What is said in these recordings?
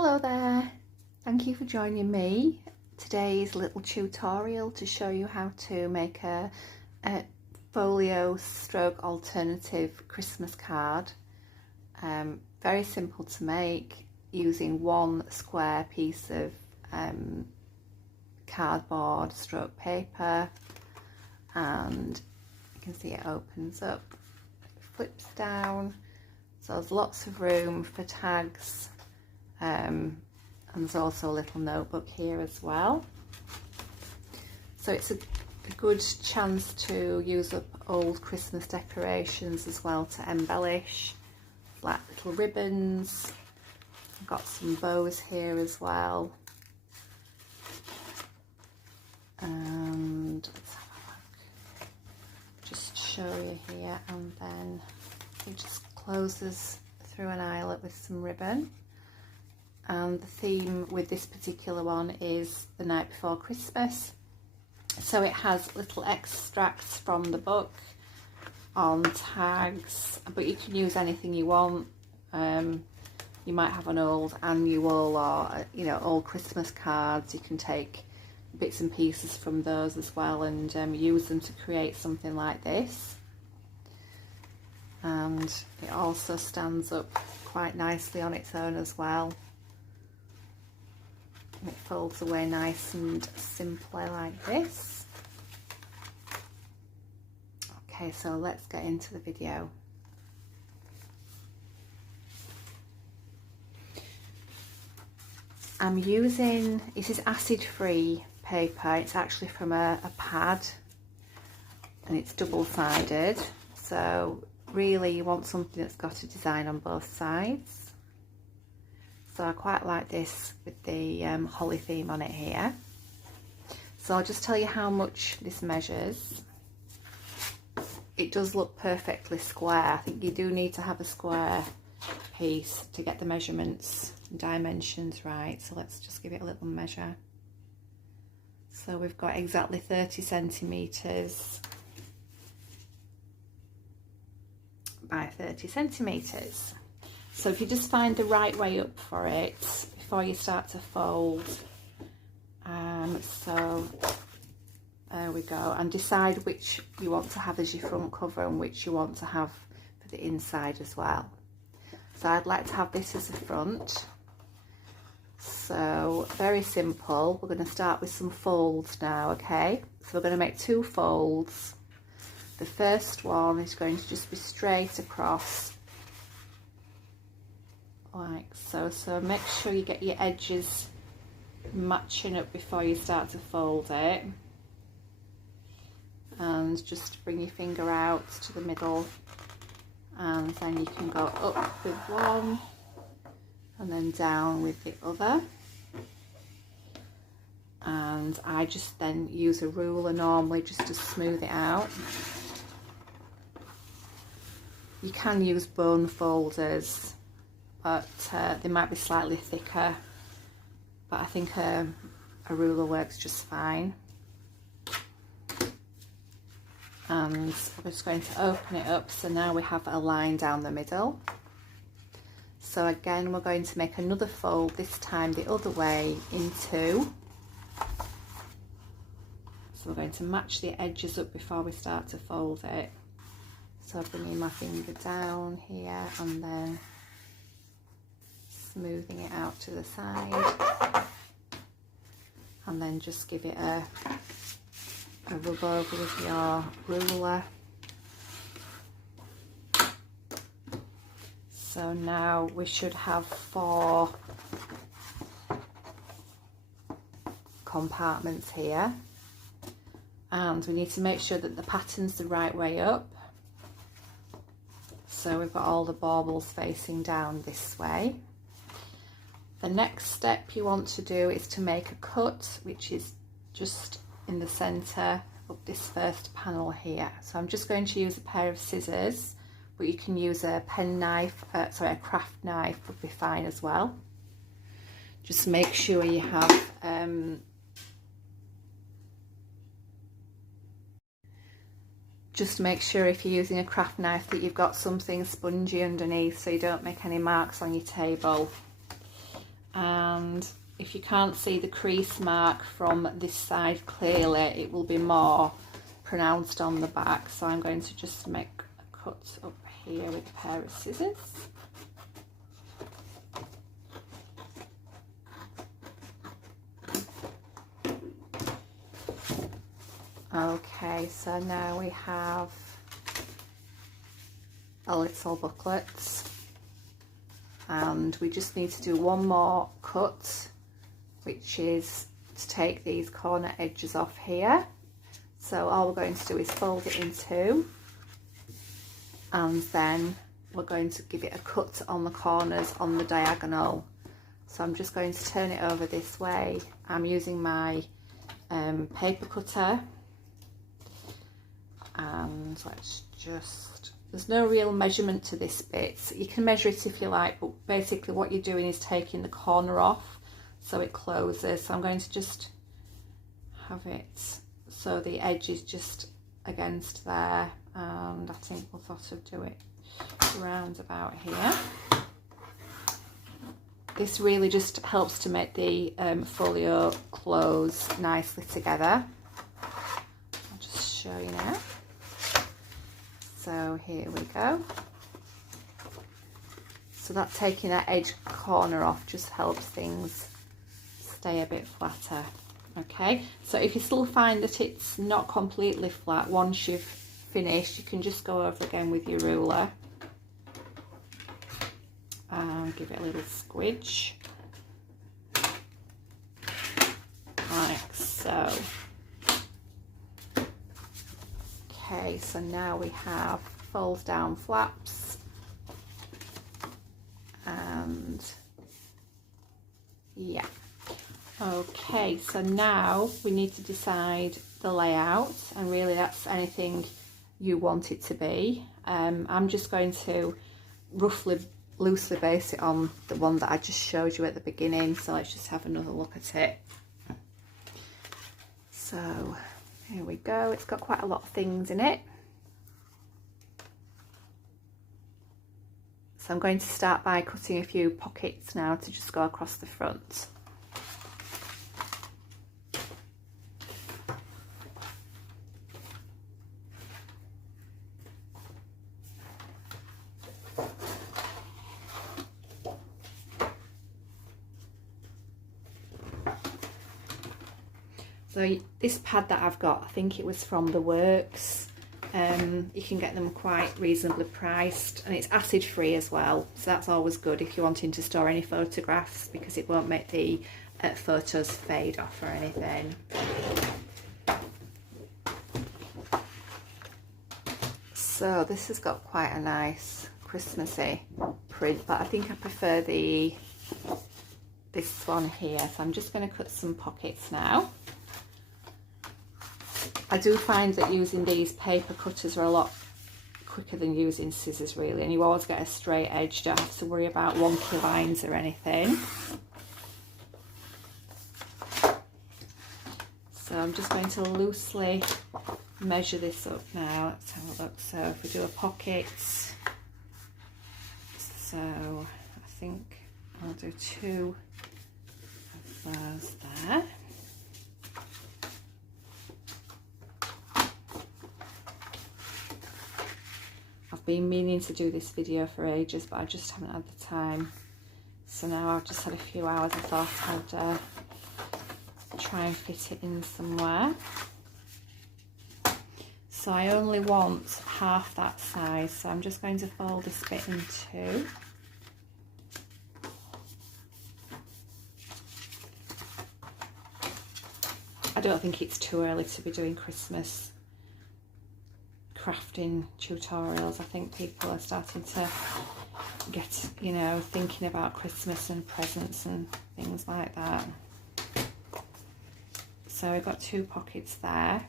Hello there, thank you for joining me. Today's little tutorial to show you how to make a folio stroke alternative Christmas card. Very simple to make, using one square piece of cardboard stroke paper, and you can see it opens up, it flips down, so there's lots of room for tags. And there's also a little notebook here as well, so it's a good chance to use up old Christmas decorations as well to embellish, like little ribbons. I've got some bows here as well, and let's have a look, just show you here, and then it just closes through an eyelet with some ribbon. And the theme with this particular one is the night before Christmas. So it has little extracts from the book on tags, but you can use anything you want. You might have an old annual or, you know, old Christmas cards. You can take bits and pieces from those as well and use them to create something like this. And it also stands up quite nicely on its own as well. It folds away nice and simply like this. Okay, so let's get into the video. I'm using, this is acid-free paper. It's actually from a pad, and it's double-sided. So really you want something that's got a design on both sides. So I quite like this with the holly theme on it here. So I'll just tell you how much this measures. It does look perfectly square. I think you do need to have a square piece to get the measurements and dimensions right. So let's just give it a little measure. So we've got exactly 30 centimetres by 30 centimetres. So if you just find the right way up for it before you start to fold, so there we go, and decide which you want to have as your front cover and which you want to have for the inside as well. So I'd like to have this as a front. So very simple, we're going to start with some folds now, okay? So we're going to make 2 folds. The first one is going to just be straight across like so. So make sure you get your edges matching up before you start to fold it, and just bring your finger out to the middle, and then you can go up with one and then down with the other. And I just then use a ruler normally just to smooth it out. You can use bone folders, but they might be slightly thicker, but I think a ruler works just fine. And we're just going to open it up, so now we have a line down the middle. So again, we're going to make another fold, this time the other way, in 2. So we're going to match the edges up before we start to fold it. So bringing my finger down here and then smoothing it out to the side, and then just give it a rub over with your ruler. So now we should have 4 compartments here, and we need to make sure that the pattern's the right way up. So we've got all the baubles facing down this way. The next step you want to do is to make a cut, which is just in the centre of this first panel here. So I'm just going to use a pair of scissors, but you can use a pen knife, sorry, a craft knife would be fine as well. Just make sure you have just make sure if you're using a craft knife that you've got something spongy underneath so you don't make any marks on your table. and if you can't see the crease mark from this side clearly, it will be more pronounced on the back. So I'm going to just make a cut up here with a pair of scissors. Okay, so now we have a little booklet, and we just need to do one more cut, which is to take these corner edges off here. So all we're going to do is fold it in two, and then we're going to give it a cut on the corners on the diagonal. So I'm just going to turn it over this way. I'm using my paper cutter, and let's just, there's no real measurement to this bit. You can measure it if you like, but basically what you're doing is taking the corner off so it closes. So I'm going to just have it so the edge is just against there, and I think we'll sort of do it round about here. This really just helps to make the folio close nicely together. I'll just show you now. So here we go. So that taking that edge corner off just helps things stay a bit flatter. Okay, so if you still find that it's not completely flat, once you've finished, you can just go over again with your ruler and give it a little squidge, like so. Okay, so now we have fold down flaps, and yeah. Okay, so now we need to decide the layout, and really that's anything you want it to be. I'm just going to loosely base it on the one that I just showed you at the beginning, so let's just have another look at it. So here we go. It's got quite a lot of things in it. So I'm going to start by cutting a few pockets now to just go across the front. So this pad that I've got, I think it was from The Works. You can get them quite reasonably priced, and it's acid free as well, so that's always good if you're wanting to store any photographs, because it won't make the photos fade off or anything. So this has got quite a nice Christmassy print, but I think I prefer this one here. So I'm just going to cut some pockets now. I do find that using these paper cutters are a lot quicker than using scissors really, and you always get a straight edge, don't have to worry about wonky lines or anything. So I'm just going to loosely measure this up now. Let's have a look. So if we do a pocket, so I think I'll do 2 of those there. I've been meaning to do this video for ages, but I just haven't had the time. So now I've just had a few hours, I thought I'd try and fit it in somewhere. So I only want half that size, so I'm just going to fold this bit in two. I don't think it's too early to be doing Christmas crafting tutorials. I think people are starting to get, you know, thinking about Christmas and presents and things like that. So I've got 2 pockets there.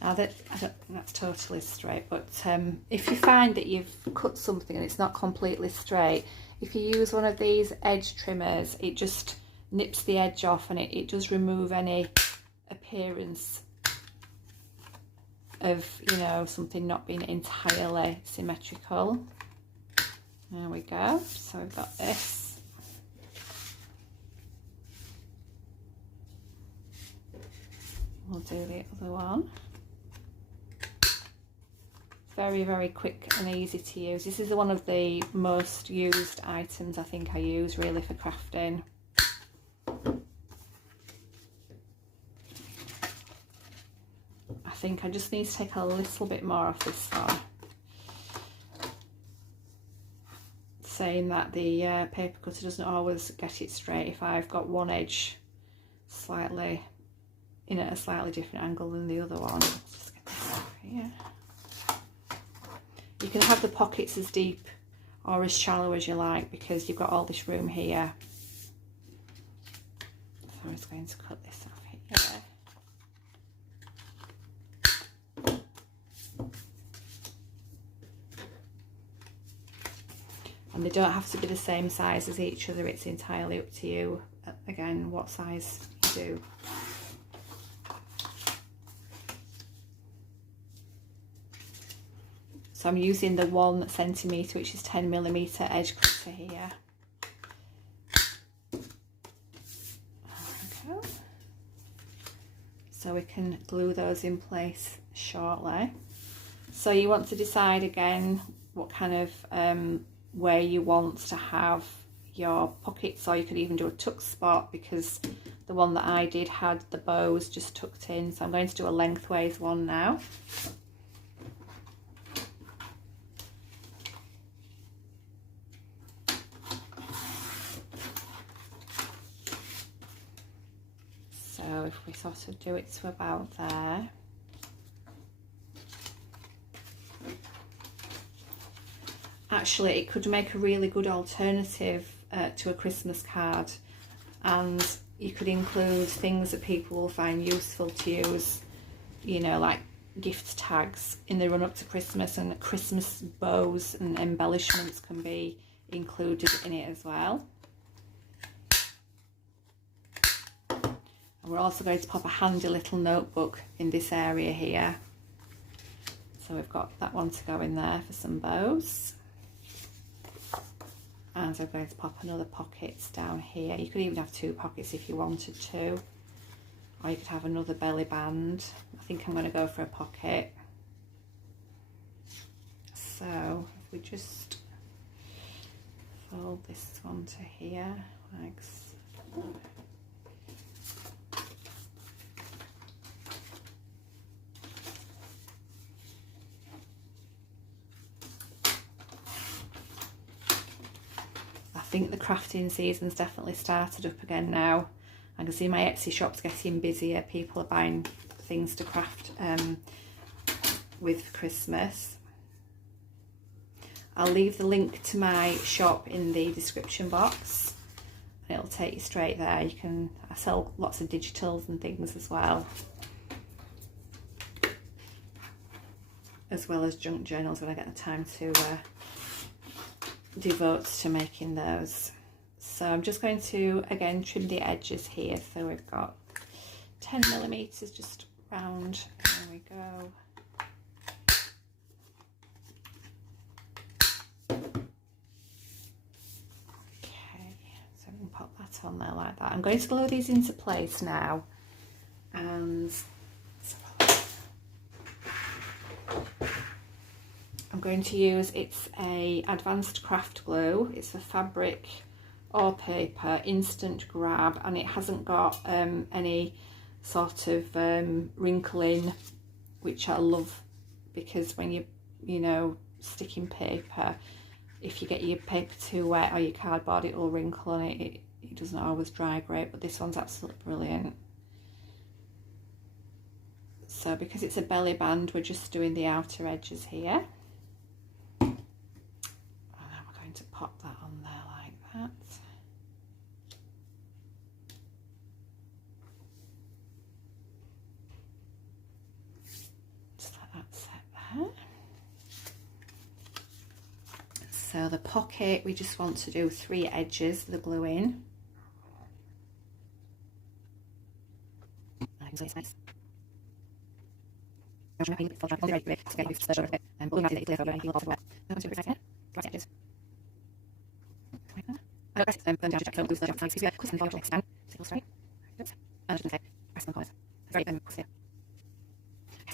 Now that I don't think that's totally straight, but if you find that you've cut something and it's not completely straight, if you use one of these edge trimmers, it just nips the edge off, and it does remove any appearance of, you know, something not being entirely symmetrical. There we go. So we've got this. we'll do the other one. Very, very quick and easy to use. This is one of the most used items I think I use really for crafting. I think I just need to take a little bit more off this one. Saying that the paper cutter doesn't always get it straight if I've got one edge slightly in at a slightly different angle than the other one. Let's just get this off here. You can have the pockets as deep or as shallow as you like because you've got all this room here. So I'm just going to cut this off here. And they don't have to be the same size as each other, it's entirely up to you, again, what size you do. So I'm using the 1 centimetre, which is 10mm edge cutter here. There we go. So we can glue those in place shortly. So you want to decide again what kind of where you want to have your pockets, or you could even do a tuck spot because the one that I did had the bows just tucked in. So I'm going to do a lengthways one now. So if we sort of do it to about there. Actually, it could make a really good alternative to a Christmas card, and you could include things that people will find useful to use, you know, like gift tags in the run up to Christmas, and Christmas bows and embellishments can be included in it as well. And we're also going to pop a handy little notebook in this area here. So we've got that one to go in there for some bows. And I'm going to pop another pockets down here. You could even have 2 pockets if you wanted to. Or you could have another belly band. I think I'm going to go for a pocket. So if we just fold this one to here, like so. I think the crafting season's definitely started up again now. I can see my Etsy shop's getting busier. People are buying things to craft with Christmas. I'll leave the link to my shop in the description box. It'll take you straight there. I sell lots of digitals and things as well as junk journals when I get the time to devote to making those. So I'm just going to again trim the edges here. So we've got 10mm just round. There we go. Okay, so we can pop that on there like that. I'm going to glue these into place now, and I'm going to use, it's a advanced craft glue. It's for fabric or paper, instant grab, and it hasn't got any sort of wrinkling, which I love, because when you know, sticking paper, if you get your paper too wet or your cardboard, it will wrinkle, and it doesn't always dry great, but this one's absolutely brilliant. So because it's a belly band, we're just doing the outer edges here. To pop that on there like that. Just let that set there. So the pocket, we just want to do 3 edges of the glue in.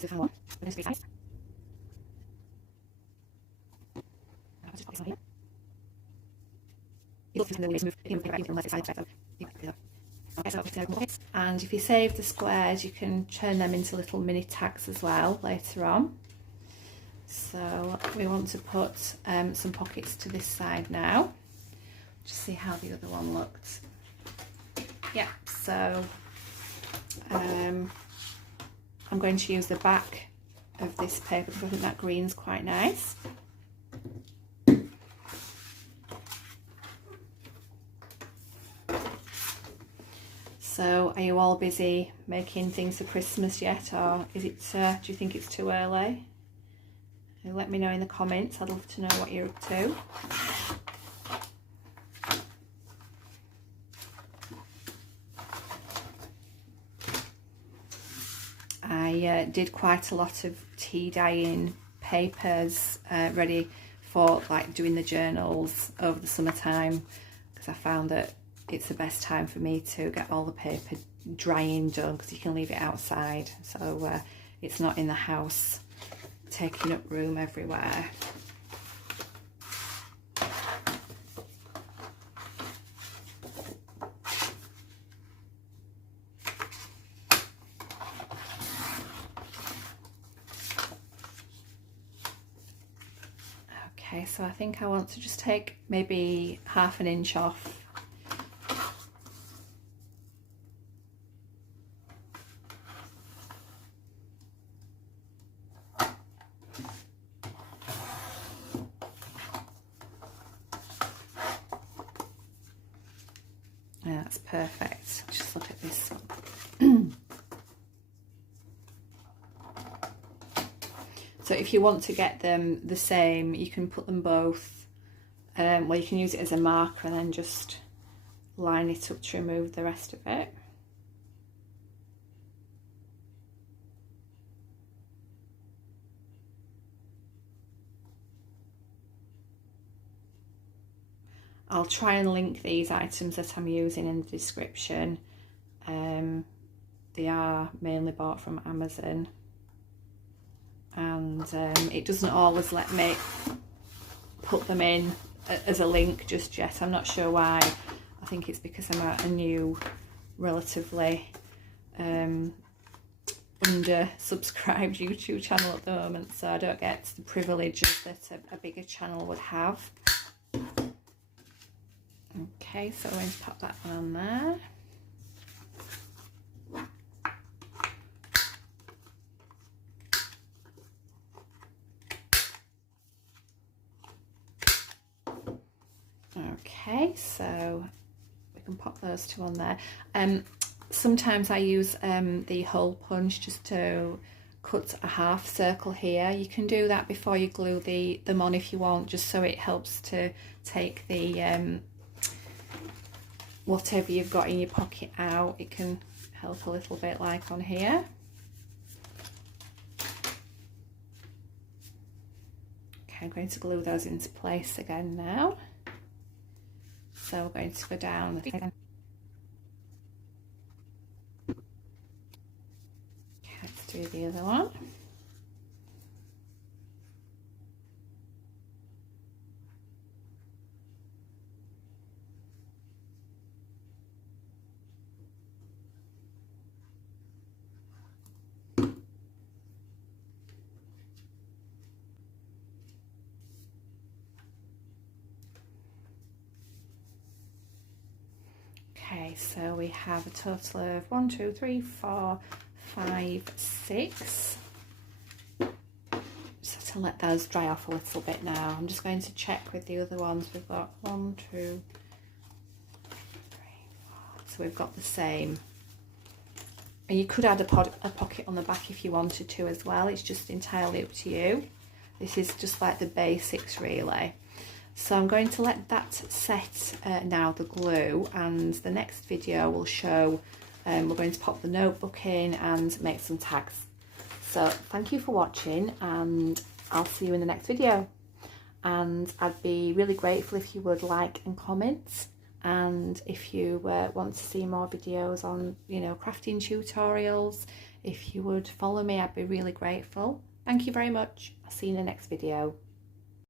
This one. This is size. I'll just pop this on here. You look through smooth, unless it's size. And if you save the squares, you can turn them into little mini tags as well later on. So we want to put some pockets to this side now. Just see how the other one looked. Yeah, so I'm going to use the back of this paper because I think that green's quite nice. So are you all busy making things for Christmas yet, or is it? Do you think it's too early? Let me know in the comments. I'd love to know what you're up to. I did quite a lot of tea dyeing papers ready for like doing the journals over the summertime, because I found that it's the best time for me to get all the paper drying done, because you can leave it outside, so it's not in the house taking up room everywhere. Okay, so I think I want to just take maybe ½ inch off. Yeah, that's perfect. Just look at this one. So if you want to get them the same, you can put them both, well, you can use it as a marker and then just line it up to remove the rest of it. I'll try and link these items that I'm using in the description. They are mainly bought from Amazon, and it doesn't always let me put them in as a link just yet. I'm not sure why. I think it's because I'm at a new, relatively under subscribed YouTube channel at the moment, so I don't get the privileges that a bigger channel would have. Okay, so I'm going to pop that one on there. Okay, so we can pop those two on there. Sometimes I use the hole punch just to cut a half circle here. You can do that before you glue them on if you want, just so it helps to take the whatever you've got in your pocket out. It can help a little bit, like on here. Okay, I'm going to glue those into place again now. So we're going to go down again. Okay, let's do the other one. Okay, so we have a total of 1, 2, 3, 4, 5, 6. Just have to let those dry off a little bit now. I'm just going to check with the other ones. We've got 1, 2, 3, 4. So we've got the same. And you could add a pocket on the back if you wanted to as well. It's just entirely up to you. This is just like the basics, really. So I'm going to let that set now, the glue, and the next video will show, we're going to pop the notebook in and make some tags. So thank you for watching, and I'll see you in the next video. And I'd be really grateful if you would like and comment. And if you want to see more videos on, you know, crafting tutorials, if you would follow me, I'd be really grateful. Thank you very much. I'll see you in the next video.